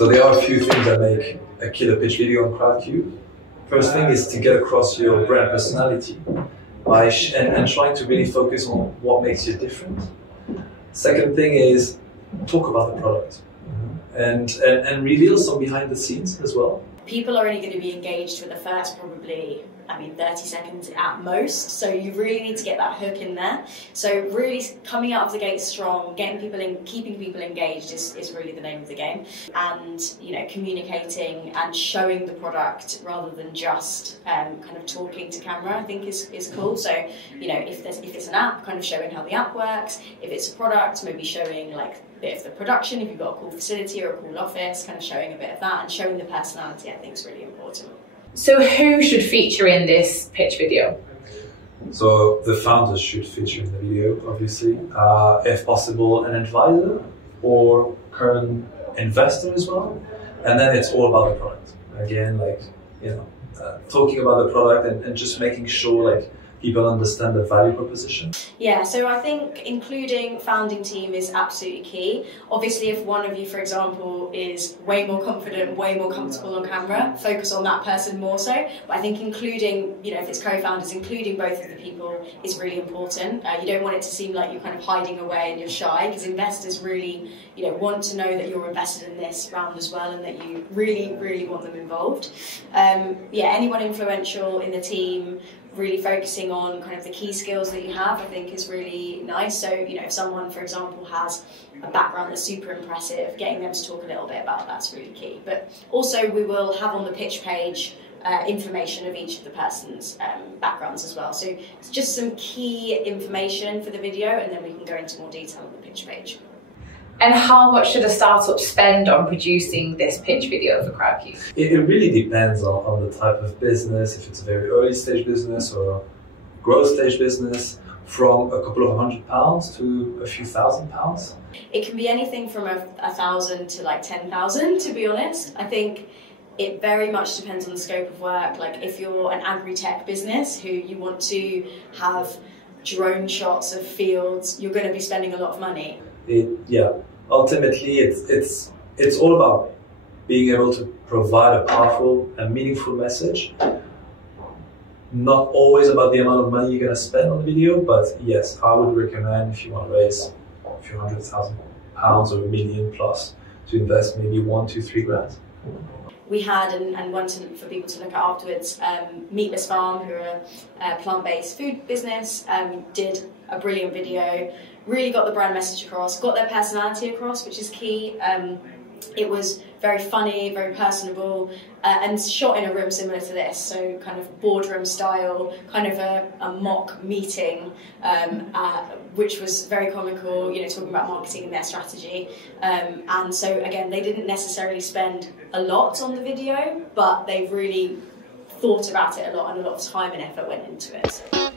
So there are a few things that make a killer pitch video on Crowdcube. First thing is to get across your brand personality and trying to really focus on what makes you different. Second thing is talk about the product and reveal some behind the scenes as well. People are only going to be engaged for the first probably 30 seconds at most, so you really need to get that hook in there. So really coming out of the gate strong, getting people in, keeping people engaged is really the name of the game. And communicating and showing the product rather than just kind of talking to camera, I think is cool. So if it's an app, kind of showing how the app works. If it's a product, maybe showing like a bit of the production. If you've got a cool facility or a cool office, kind of showing a bit of that and showing the personality, I think is really important. So who should feature in this pitch video? So the founders should feature in the video, obviously. If possible, an advisor or current investor as well. And then it's all about the product. Again, talking about the product and just making sure people understand the value proposition. Yeah, so I think including founding team is absolutely key. Obviously, if one of you, for example, is way more confident, way more comfortable on camera, focus on that person more so. But I think including, if it's co-founders, including both of the people is really important. You don't want it to seem like you're kind of hiding away and you're shy, because investors really, want to know that you're invested in this round as well and that you really, really want them involved. Anyone influential in the team, really focusing on kind of the key skills that you have, I think is really nice. So, if someone, for example, has a background that's super impressive, getting them to talk a little bit about that's really key. But also we will have on the pitch page information of each of the person's backgrounds as well. So it's just some key information for the video, and then we can go into more detail on the pitch page. And how much should a startup spend on producing this pitch video for Crowdcube? It really depends on the type of business, if it's a very early stage business or a growth stage business, from a couple of £100 to a few £1,000s. It can be anything from 1,000 to like 10,000, to be honest. I think it very much depends on the scope of work. Like if you're an agri-tech business who you want to have drone shots of fields, you're going to be spending a lot of money. Ultimately, it's all about being able to provide a powerful and meaningful message. Not always about the amount of money you're going to spend on the video, but yes, I would recommend, if you want to raise a few £100,000 or $1 million plus, to invest maybe 1, 2, 3 grand. We had, and one for people to look at afterwards, Meatless Farm, who are a plant-based food business, did a brilliant video, really got the brand message across, got their personality across, which is key. It was very funny, very personable, and shot in a room similar to this, so kind of boardroom style, kind of a mock meeting, which was very comical, talking about marketing and their strategy. And so again, they didn't necessarily spend a lot on the video, but they really thought about it a lot, and a lot of time and effort went into it.